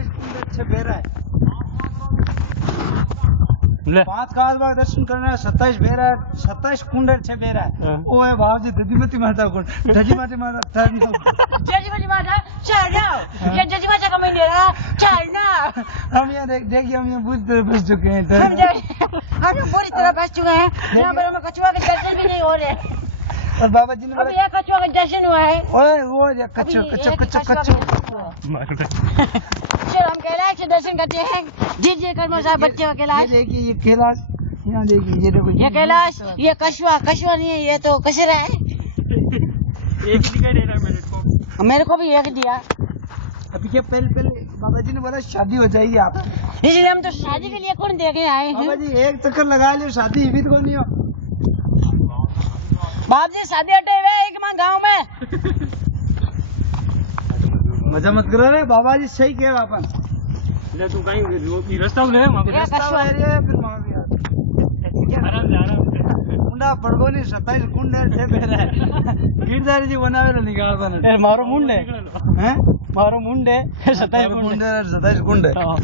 27 कुंड छे बेरा है ले 5 खास बाग दर्शन करना 27 बेरा 27 कुंड छे बेरा है ओ है बाबूजी दधीमती माता कुंड दधीमती माता टर्न जजमती माता चल जाओ ये जजमती माता का मंदिर है चल ना हम यहाँ देखिए हम यहाँ बुद्ध तरह बस चुके हैं हम पूरी तरह बस चुके हैं यहाँ पर हमें कछुआ के दर्शन भी नहीं हो रहे और बाबा जी ने अभी एक कछुआ का दर्शन हुआ है ओए वो कच्चो कच्चो कच्चो कच्चो चलो हम कैलाश के दर्शन करते हैं जी कर्मा साहब बच्चे का कैलाश ये देखिए ये कैलाश यहाँ देखिए ये देखो ये कैलाश ये कछुआ कछुआ नहीं है ये तो कचरा है एक ही दिखाई दे रहा है मेरे को भी एक दिया अभी क्या पहले बाबा जी ने बोला शादी हो जाएगी आप इसलिए हम तो शादी के लिए कौन देखे आए बाबा हैं जी एक चक्कर लगा लियो शादी ही भी तो नहीं हो बाप जी शादी हटे हुए एक मां गाँव में मजा मत करो रे बाबा जी सही कह रहा अपन ले तू कहीं वो रास्ता ले वहां पे ये कछुआ एरिया है फिर वहां भी आराम से कुंडा पड़गोनी 27 कुंड छे बेरा है गिरधारी जी बनावेलो निकाल बने मारो मुंड है हैं मारो मुंड है 27 कुंड 27 कुंड हाँ